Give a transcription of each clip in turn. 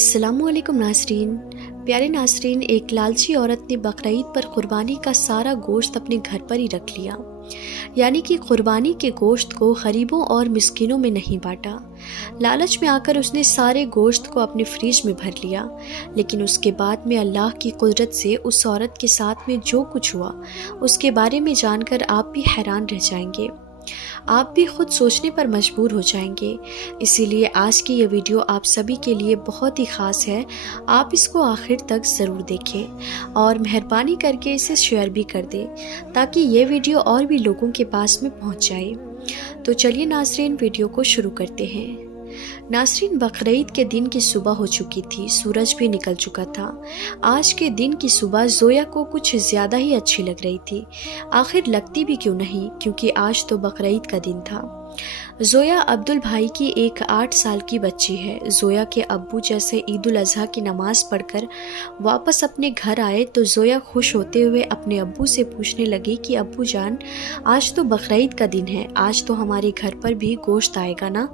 अस्सलामु अलैकुम नाज़रीन। प्यारे नाज़रीन, एक लालची औरत ने बकरीद पर कुर्बानी का सारा गोश्त अपने घर पर ही रख लिया, यानी कि कुर्बानी के गोश्त को गरीबों और मिस्किनों में नहीं बांटा। लालच में आकर उसने सारे गोश्त को अपने फ्रिज में भर लिया, लेकिन उसके बाद में अल्लाह की कुदरत से उस औरत के साथ में जो कुछ हुआ उसके बारे में जानकर आप भी हैरान रह जाएंगे। आप भी खुद सोचने पर मजबूर हो जाएंगे। इसीलिए आज की ये वीडियो आप सभी के लिए बहुत ही ख़ास है। आप इसको आखिर तक ज़रूर देखें और मेहरबानी करके इसे शेयर भी कर दें ताकि ये वीडियो और भी लोगों के पास में पहुंच जाए। तो चलिए नाज़रीन, वीडियो को शुरू करते हैं। नाज़रीन, बकरीद के दिन की सुबह हो चुकी थी, सूरज भी निकल चुका था। आज के दिन की सुबह जोया को कुछ ज़्यादा ही अच्छी लग रही थी। आखिर लगती भी क्यों नहीं, क्योंकि आज तो बकरीद का दिन था। जोया अब्दुल भाई की एक 8 साल की बच्ची है। जोया के अब्बू जैसे ईद उल अज़हा की नमाज़ पढ़कर वापस अपने घर आए तो जोया खुश होते हुए अपने अब्बू से पूछने लगी कि अब्बू जान, आज तो बकरीद का दिन है, आज तो हमारे घर पर भी गोश्त आएगा ना?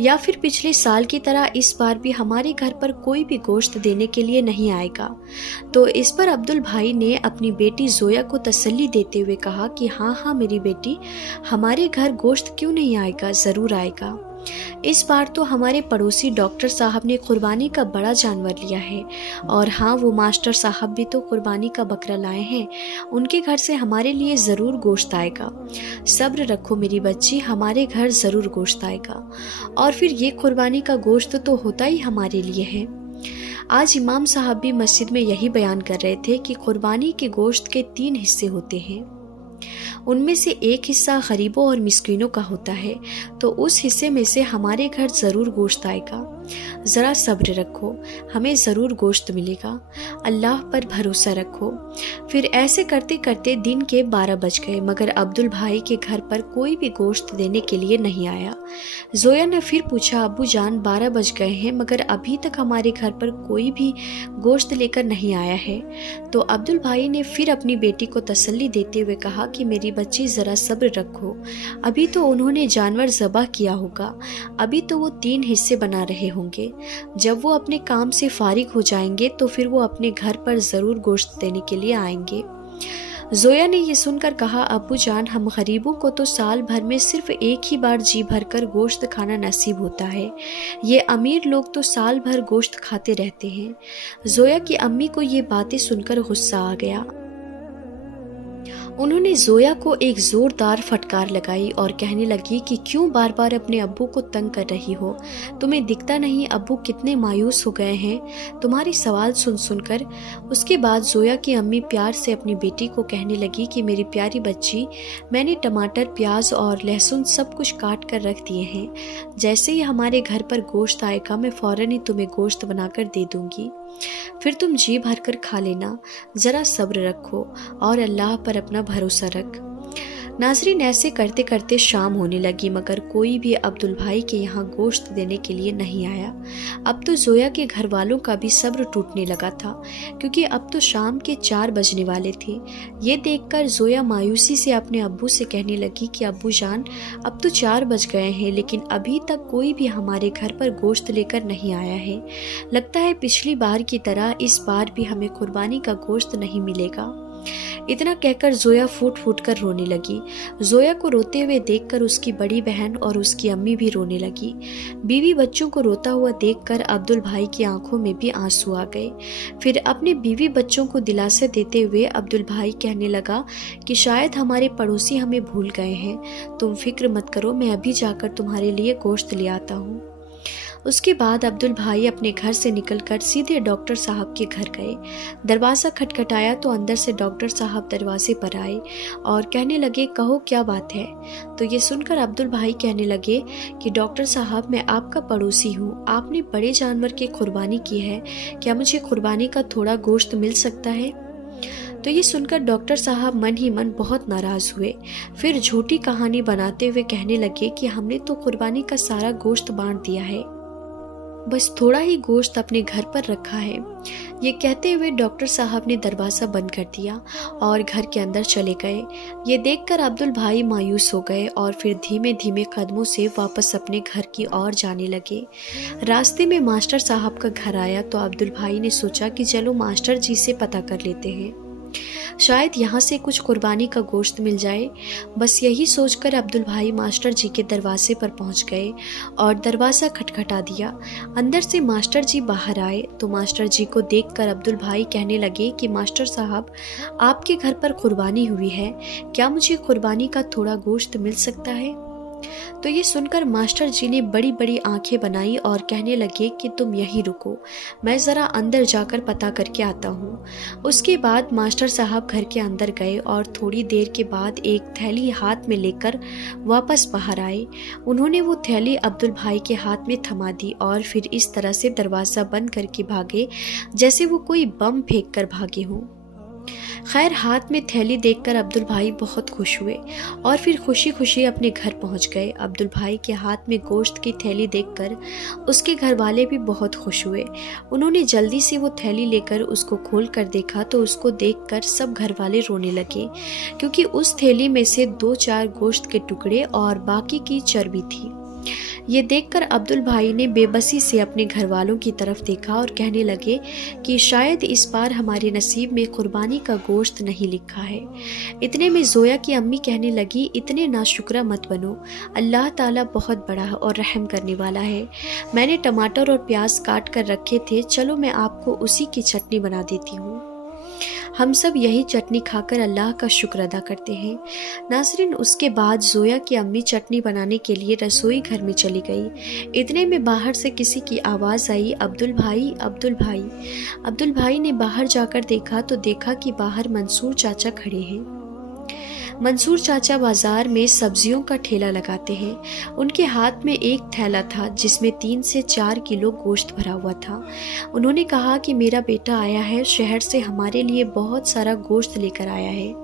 या फिर पिछले साल की तरह इस बार भी हमारे घर पर कोई भी गोश्त देने के लिए नहीं आएगा? तो इस पर अब्दुल भाई ने अपनी बेटी जोया को तसल्ली देते हुए कहा कि हाँ मेरी बेटी, हमारे घर गोश्त क्यों नहीं आएगा, ज़रूर आएगा। इस बार तो हमारे पड़ोसी डॉक्टर साहब ने कुर्बानी का बड़ा जानवर लिया है, और हाँ, वो मास्टर साहब भी तो कुर्बानी का बकरा लाए हैं, उनके घर से हमारे लिए ज़रूर गोश्त आएगा। सब्र रखो मेरी बच्ची, हमारे घर ज़रूर गोश्त आएगा, और फिर ये कुर्बानी का गोश्त तो होता ही हमारे लिए है। आज इमाम साहब भी मस्जिद में यही बयान कर रहे थे कि कुर्बानी के गोश्त के 3 हिस्से होते हैं। उनमें से एक हिस्सा गरीबों और मिस्कीनों का होता है, तो उस हिस्से में से हमारे घर ज़रूर गोश्त आएगा। ज़रा सब्र रखो, हमें ज़रूर गोश्त मिलेगा, अल्लाह पर भरोसा रखो। फिर ऐसे करते करते दिन के 12 बज गए, मगर अब्दुल भाई के घर पर कोई भी गोश्त देने के लिए नहीं आया। जोया ने फिर पूछा, अब्बू जान, 12 बज गए हैं मगर अभी तक हमारे घर पर कोई भी गोश्त लेकर नहीं आया है। तो अब्दुल भाई ने फिर अपनी बेटी को तसल्ली देते हुए कहा कि मेरी बच्ची, ज़रा सब्र रखो, अभी तो उन्होंने जानवर ज़बह किया होगा, अभी तो वो 3 हिस्से बना रहे होंगे। जब वो अपने काम से फारिग हो जाएंगे तो फिर वो अपने घर पर ज़रूर गोश्त देने के लिए आएंगे। जोया ने ये सुनकर कहा, अब्बू जान, हम गरीबों को तो साल भर में सिर्फ एक ही बार जी भरकर गोश्त खाना नसीब होता है, ये अमीर लोग तो साल भर गोश्त खाते रहते हैं। जोया की अम्मी को ये बातें सुनकर गुस्सा आ गया। उन्होंने जोया को एक ज़ोरदार फटकार लगाई और कहने लगी कि क्यों बार बार अपने अब्बू को तंग कर रही हो? तुम्हें दिखता नहीं अब्बू कितने मायूस हो गए हैं तुम्हारी सवाल सुन सुनकर? उसके बाद जोया की अम्मी प्यार से अपनी बेटी को कहने लगी कि मेरी प्यारी बच्ची, मैंने टमाटर, प्याज और लहसुन सब कुछ काट कर रख दिए हैं। जैसे ही हमारे घर पर गोश्त आएगा मैं फ़ौरन ही तुम्हें गोश्त बनाकर दे दूँगी, फिर तुम जी भर कर खा लेना। ज़रा सब्र रखो और अल्लाह पर अपना भरोसा रख। नाज़रीन, ऐसे करते करते शाम होने लगी, मगर कोई भी अब्दुल भाई के यहाँ गोश्त देने के लिए नहीं आया। अब तो जोया के घर वालों का भी सब्र टूटने लगा था, क्योंकि अब तो शाम के 4 बजने वाले थे। ये देखकर जोया मायूसी से अपने अब्बू से कहने लगी कि अब्बू जान, अब तो 4 बज गए हैं, लेकिन अभी तक कोई भी हमारे घर पर गोश्त लेकर नहीं आया है। लगता है पिछली बार की तरह इस बार भी हमें कुर्बानी का गोश्त नहीं मिलेगा। इतना कहकर जोया फूट फूट कर रोने लगी। जोया को रोते हुए देखकर उसकी बड़ी बहन और उसकी अम्मी भी रोने लगी। बीवी बच्चों को रोता हुआ देखकर अब्दुल भाई की आंखों में भी आंसू आ गए। फिर अपने बीवी बच्चों को दिलासा देते हुए अब्दुल भाई कहने लगा कि शायद हमारे पड़ोसी हमें भूल गए हैं, तुम फिक्र मत करो, मैं अभी जाकर तुम्हारे लिए गोश्त ले आता हूँ। उसके बाद अब्दुल भाई अपने घर से निकलकर सीधे डॉक्टर साहब के घर गए। दरवाज़ा खटखटाया तो अंदर से डॉक्टर साहब दरवाजे पर आए और कहने लगे, कहो क्या बात है? तो ये सुनकर अब्दुल भाई कहने लगे कि डॉक्टर साहब, मैं आपका पड़ोसी हूँ, आपने बड़े जानवर की कुर्बानी की है, क्या मुझे कुर्बानी का थोड़ा गोश्त मिल सकता है? तो ये सुनकर डॉक्टर साहब मन ही मन बहुत नाराज़ हुए। फिर झूठी कहानी बनाते हुए कहने लगे कि हमने तो कुर्बानी का सारा गोश्त बांट दिया है। बस थोड़ा ही गोश्त अपने घर पर रखा है। ये कहते हुए डॉक्टर साहब ने दरवाज़ा बंद कर दिया और घर के अंदर चले गए। ये देखकर अब्दुल भाई मायूस हो गए और फिर धीमे धीमे कदमों से वापस अपने घर की ओर जाने लगे। रास्ते में मास्टर साहब का घर आया तो अब्दुल भाई ने सोचा कि चलो मास्टर जी से पता कर लेते हैं, शायद यहाँ से कुछ कुर्बानी का गोश्त मिल जाए। बस यही सोचकर अब्दुल भाई मास्टर जी के दरवाजे पर पहुँच गए और दरवाज़ा खटखटा दिया। अंदर से मास्टर जी बाहर आए तो मास्टर जी को देखकर अब्दुल भाई कहने लगे कि मास्टर साहब, आपके घर पर कुर्बानी हुई है, क्या मुझे कुर्बानी का थोड़ा गोश्त मिल सकता है? तो ये सुनकर मास्टर जी ने बड़ी बड़ी आंखें बनाई और कहने लगे कि तुम यहीं रुको, मैं ज़रा अंदर जाकर पता करके आता हूँ। उसके बाद मास्टर साहब घर के अंदर गए और थोड़ी देर के बाद एक थैली हाथ में लेकर वापस बाहर आए। उन्होंने वो थैली अब्दुल भाई के हाथ में थमा दी और फिर इस तरह से दरवाज़ा बंद करके भागे जैसे वो कोई बम फेंक कर भागे हों। खैर, हाथ में थैली देखकर अब्दुल भाई बहुत खुश हुए और फिर खुशी खुशी अपने घर पहुंच गए। अब्दुल भाई के हाथ में गोश्त की थैली देखकर उसके घर वाले भी बहुत खुश हुए। उन्होंने जल्दी से वो थैली लेकर उसको खोल कर देखा तो उसको देखकर सब घर वाले रोने लगे, क्योंकि उस थैली में से 2-4 गोश्त के टुकड़े और बाकी की चर्बी थी। ये देखकर अब्दुल भाई ने बेबसी से अपने घर वालों की तरफ देखा और कहने लगे कि शायद इस बार हमारे नसीब में कुर्बानी का गोश्त नहीं लिखा है। इतने में जोया की अम्मी कहने लगी, इतने नाशुक्रा मत बनो, अल्लाह ताला बहुत बड़ा और रहम करने वाला है। मैंने टमाटर और प्याज काट कर रखे थे, चलो मैं आपको उसी की चटनी बना देती हूँ। हम सब यही चटनी खाकर अल्लाह का शुक्र अदा करते हैं। नाज़रीन, उसके बाद जोया की अम्मी चटनी बनाने के लिए रसोई घर में चली गई। इतने में बाहर से किसी की आवाज़ आई, अब्दुल भाई, अब्दुल भाई। अब्दुल भाई ने बाहर जाकर देखा तो देखा कि बाहर मंसूर चाचा खड़े हैं। मंसूर चाचा बाजार में सब्जियों का ठेला लगाते हैं। उनके हाथ में एक थैला था जिसमें 3 से 4 किलो गोश्त भरा हुआ था। उन्होंने कहा कि मेरा बेटा आया है, शहर से हमारे लिए बहुत सारा गोश्त लेकर आया है।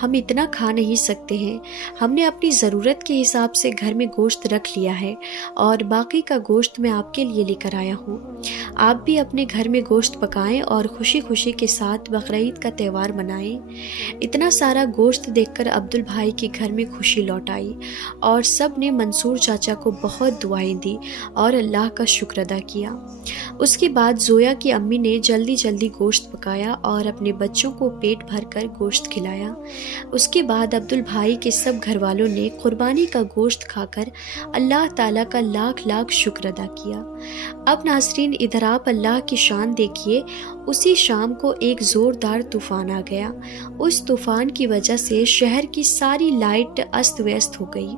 हम इतना खा नहीं सकते हैं, हमने अपनी ज़रूरत के हिसाब से घर में गोश्त रख लिया है और बाकी का गोश्त मैं आपके लिए लेकर आया हूँ। आप भी अपने घर में गोश्त पकाएं और खुशी खुशी के साथ बकरीद का त्यौहार मनाएं। इतना सारा गोश्त देखकर अब्दुल भाई के घर में खुशी लौट आई और सब ने मंसूर चाचा को बहुत दुआएं दी और अल्लाह का शुक्र अदा किया। उसके बाद जोया की अम्मी ने जल्दी जल्दी गोश्त पकाया और अपने बच्चों को पेट भर कर गोश्त खिलाया। उसके बाद अब्दुल भाई के सब घर वालों ने कुर्बानी का गोश्त खाकर अल्लाह ताला का लाख लाख शुक्र अदा किया। अब नाज़रीन, इधर आप अल्लाह की शान देखिए। उसी शाम को एक ज़ोरदार तूफ़ान आ गया। उस तूफ़ान की वजह से शहर की सारी लाइट अस्त व्यस्त हो गई।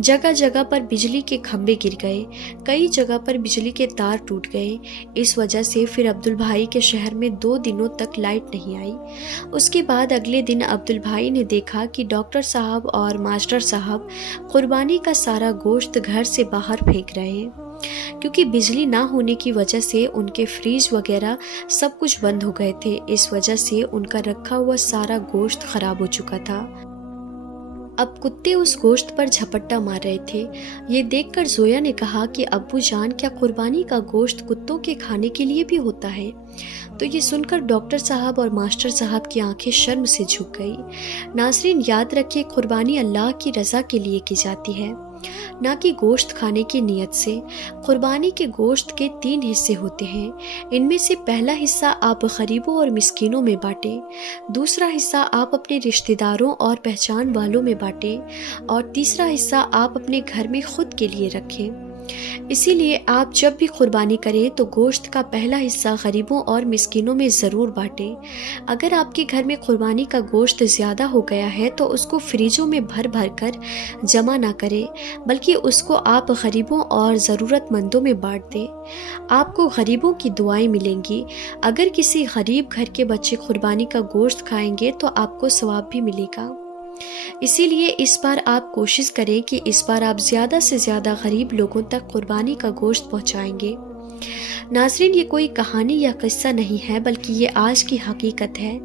जगह जगह पर बिजली के खंभे गिर गए, कई जगह पर बिजली के तार टूट गए। इस वजह से फिर अब्दुल भाई के शहर में 2 दिनों तक लाइट नहीं आई। उसके बाद अगले दिन अब्दुल भाई ने देखा कि डॉक्टर साहब और मास्टर साहब कुर्बानी का सारा गोश्त घर से बाहर फेंक रहे हैं, क्योंकि बिजली ना होने की वजह से उनके फ्रीज वगैरह सब कुछ बंद हो गए थे। इस वजह से उनका रखा हुआ सारा गोश्त खराब हो चुका था। अब कुत्ते उस गोश्त पर झपट्टा मार रहे थे। ये देखकर जोया ने कहा कि अब्बू जान, क्या कुर्बानी का गोश्त कुत्तों के खाने के लिए भी होता है? तो ये सुनकर डॉक्टर साहब और मास्टर साहब की आंखें शर्म से झुक गई। नाज़रीन, याद रखिए, कुर्बानी अल्लाह की रज़ा के लिए की जाती है, ना कि गोश्त खाने की नीयत से। कुर्बानी के गोश्त के 3 हिस्से होते हैं। इनमें से पहला हिस्सा आप गरीबों और मिस्कीनों में बांटें, दूसरा हिस्सा आप अपने रिश्तेदारों और पहचान वालों में बांटें और तीसरा हिस्सा आप अपने घर में खुद के लिए रखें। इसीलिए आप जब भी कुर्बानी करें तो गोश्त का पहला हिस्सा गरीबों और मिस्कीनों में ज़रूर बांटें। अगर आपके घर में कुर्बानी का गोश्त ज़्यादा हो गया है तो उसको फ्रीजों में भर भर कर जमा ना करें, बल्कि उसको आप गरीबों और ज़रूरतमंदों में बांट दें। आपको गरीबों की दुआएं मिलेंगी। अगर किसी गरीब घर के बच्चे कुर्बानी का गोश्त खाएंगे तो आपको सवाब भी मिलेगा। इसीलिए इस बार आप कोशिश करें कि इस बार आप ज़्यादा से ज़्यादा गरीब लोगों तक कुर्बानी का गोश्त पहुंचाएंगे। नाज़रीन, ये कोई कहानी या किस्सा नहीं है, बल्कि ये आज की हकीकत है।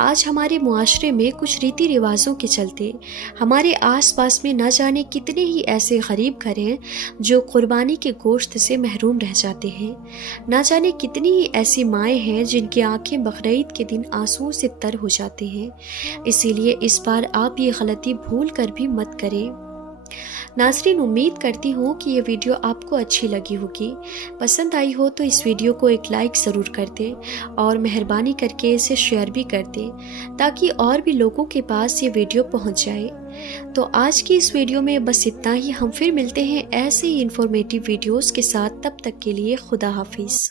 आज हमारे मुआशरे में कुछ रीति रिवाजों के चलते हमारे आस पास में न जाने कितने ही ऐसे गरीब घर हैं जो कुर्बानी के गोश्त से महरूम रह जाते हैं। न जाने कितनी ही ऐसी माएँ हैं जिनकी आंखें बकरीद के दिन आंसुओं से तर हो जाती हैं। इसीलिए इस बार आप ये गलती भूल कर भी मत करें। नाज़रीन, उम्मीद करती हूँ कि ये वीडियो आपको अच्छी लगी होगी। पसंद आई हो तो इस वीडियो को एक लाइक ज़रूर कर दें और मेहरबानी करके इसे शेयर भी कर दें ताकि और भी लोगों के पास ये वीडियो पहुँच जाए। तो आज की इस वीडियो में बस इतना ही। हम फिर मिलते हैं ऐसे ही इंफॉर्मेटिव वीडियोज़ के साथ। तब तक के लिए खुदा हाफिज़।